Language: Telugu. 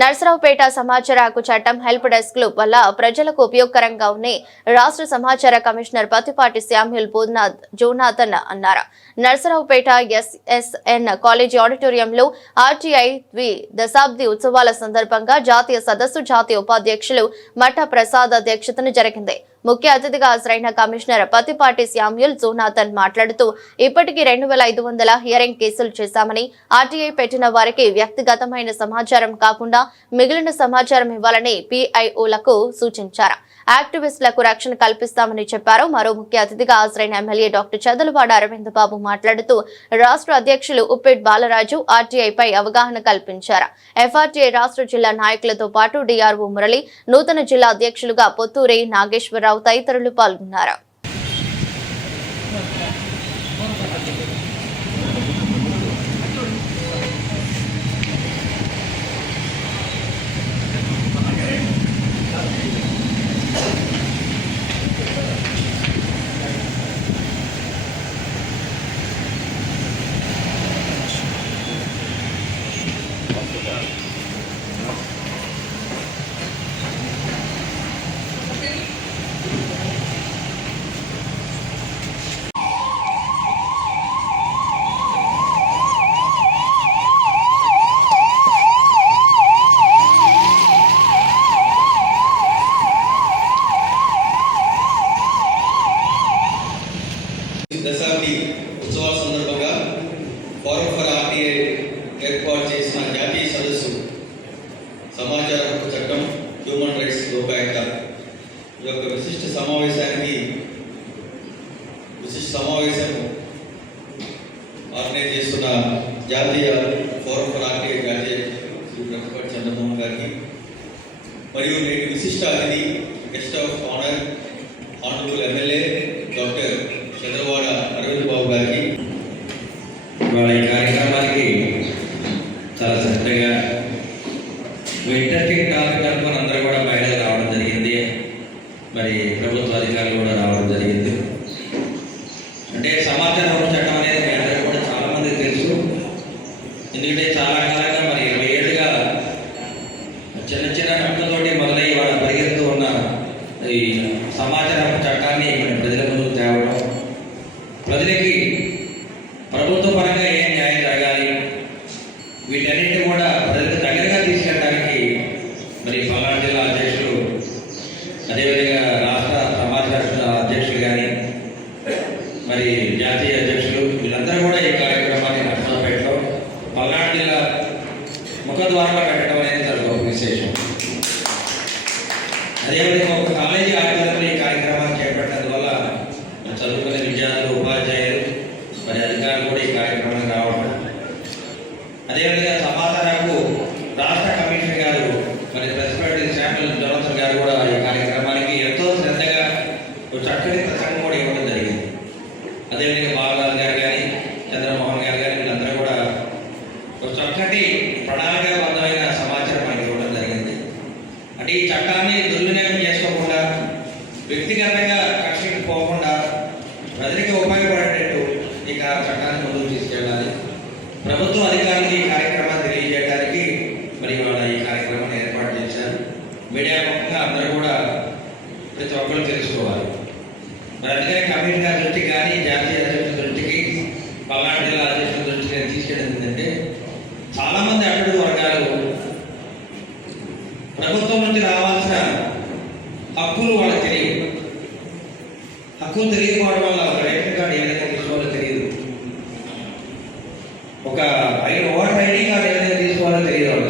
నర్సరావుపేట సమాచార హక్కు చట్టం హెల్ప్ డెస్క్ వల్ల ప్రజలకు ఉపయోగకరంగా ఉన్నాయి రాష్ట్ర సమాచార commissioner Pattipati Samuel Bhunath Jonathan అన్నారు. నర్సరావుపేట ఎస్ఎస్ఎన్ కాలేజీ ఆడిటోరియంలో ఆర్టీఐ ద్వి దశాబ్ది ఉత్సవాల సందర్భంగా జాతీయ సదస్సు జాతీయ ఉపాధ్యక్షులు మఠ ప్రసాద్ అధ్యక్షతన జరిగింది. ముఖ్య అతిథిగా హాజరైన కమిషనర్ పతిపాటి శామ్యుల్ జోనాథన్ మాట్లాడుతూ ఇప్పటికీ రెండు వేల ఐదు వందల హియరింగ్ కేసులు చేశామని ఆర్టీఐ పెట్టిన వారికి వ్యక్తిగతమైన సమాచారం కాకుండా మిగిలిన సమాచారం ఇవ్వాలని పిఐఓలకు సూచించారు. యాక్టివిస్టులకు రక్షణ కల్పిస్తామని చెప్పారు. మరో ముఖ్య అతిథిగా హాజరైన ఎమ్మెల్యే డాక్టర్ చదలవాడ అరవింద్ బాబు మాట్లాడుతూ రాష్ట్ర అధ్యక్షులు ఉప్పెట్ బాలరాజు ఆర్టీఐపై అవగాహన కల్పించారు. ఎఫ్ఆర్టీఐ రాష్ట్ర జిల్లా నాయకులతో పాటు డిఆర్ఓ మురళి నూతన జిల్లా అధ్యక్షులుగా పొత్తూరి నాగేశ్వరరావు తదితరులు పాల్గొన్నారు. దశాబ్ది ఉత్సవాల సందర్భంగా ఫోరం ఫర్ ఆర్టీఐ ఏర్పాటు చేసిన జాతీయ సదస్సు సమాచార హక్కు చట్టం హ్యూమన్ రైట్స్ లోకాయుక్త ఈ యొక్క విశిష్ట సమావేశానికి విశిష్ట సమావేశం ఆర్గనైజ్ చేస్తున్న జాతీయ ఫోరం ఫర్ ఆర్టీఐ జాతీయ శ్రీ ప్రకపటి చంద్రమోహన్ గారికి మరియు నేటి విశిష్ట అతిథి guest of honour honourable MLA doctor Chandravada Aravind Babu గారికి ఇవాళ ఈ కార్యక్రమానికి చాలా చక్కగా ఇంట్రెస్టింగ్ టాపిక్ అనుకుని అందరూ కూడా బయటకు రావడం జరిగింది మరి ప్రభుత్వ అధికారులు కూడా రావడం జరిగింది అంటే సమాచార హక్కు చట్టం అనేది మీ అందరికీ కూడా చాలా మందికి తెలుసు ఎందుకంటే చాలా కాలంగా మరి ఇరవై ఏళ్ళుగా చిన్న చిన్న నట్టుతోటి మొదలై వాళ్ళ పరిగెత్తు ఉన్న ఈ సమాచార హక్కు చట్టాన్ని మరి ప్రజల ముందుకు తేవడం ప్రజలకి ప్రభుత్వ పరంగా ఏ న్యాయం జరగాలి వీటన్నిటిని కూడా ప్రజలకు దగ్గరగా తీసుకెళ్ళడానికి మరి పల్నాడు జిల్లా అధ్యక్షులు అదేవిధంగా రాష్ట్ర సమాచార అధ్యక్షులు కానీ మరి జాతీయ అధ్యక్షులు వీళ్ళందరూ కూడా ఈ కార్యక్రమాన్ని నర్సరావుపేటలో పల్నాడు జిల్లా ముఖద్వారంలో పెట్టడం అనేది చాలా గొప్ప విశేషం. అదేవిధంగా ఒక కాలేజీ ఆధ్వర్యంలో ఈ కార్యక్రమాన్ని చేపట్టడం వల్ల చదువుకునే విద్యార్థులు ఉపాధ్యాయులు మరి అధికారులు కూడా ఈ కార్యక్రమానికి రావడం. అదేవిధంగా సమాచారకు రాష్ట్ర కమిషనర్ గారు మరి ప్రెసిడెంట్ శామ్యుల్ జోనసన్ గారు కూడా ఈ కార్యక్రమానికి ఎంతో శ్రద్ధగా ఒక చక్కని ప్రసంగం కూడా ఇవ్వడం జరిగింది. అదేవిధంగా బాలరాజు గారు కానీ చంద్రమోహన్ గారు కానీ వీళ్ళందరూ కూడా ఒక చక్కటి ప్రణాళికాబద్ధమైన సమాచారం మనకి ఇవ్వడం జరిగింది. అంటే ఈ చట్టాన్ని దుర్వినియోగం చేసుకోకుండా వ్యక్తిగతంగా కక్షకి పోకుండా ప్రజలకి ఉపయోగపడేటట్టు ఈ చట్టాన్ని ముందుకు తీసుకెళ్ళాలి. ప్రభుత్వ అధికారులకు ఈ కార్యక్రమాన్ని తెలియజేయడానికి మరి ఇవాళ ఈ కార్యక్రమాన్ని ఏర్పాటు చేశారు. మీడియా ముఖంగా అందరూ కూడా ప్రతి ఒక్కరు తెలుసుకోవాలి. మరి అందుకని కమిటీ గారి దృష్టి కానీ జాతీయ అధ్యక్షుల దృష్టికి పల్నాడు జిల్లా అధ్యక్షుల దృష్టికి నేను తీసుకెళ్ళింది ఏంటంటే చాలామంది అట్టడుగు వర్గాలు ప్రభుత్వం నుంచి రావాల్సిన హక్కులు వాళ్ళకి తెలియదు. హక్కులు తెలియకపోవడం వల్ల ఒక రేషన్ కార్డు ఏ విధంగా తీసుకోవాలో తెలియదు. ఒక ఐదు ఓటర్ ఐడి కార్డు ఏ విధంగా తీసుకోవాలో తెలియదు వాళ్ళకి.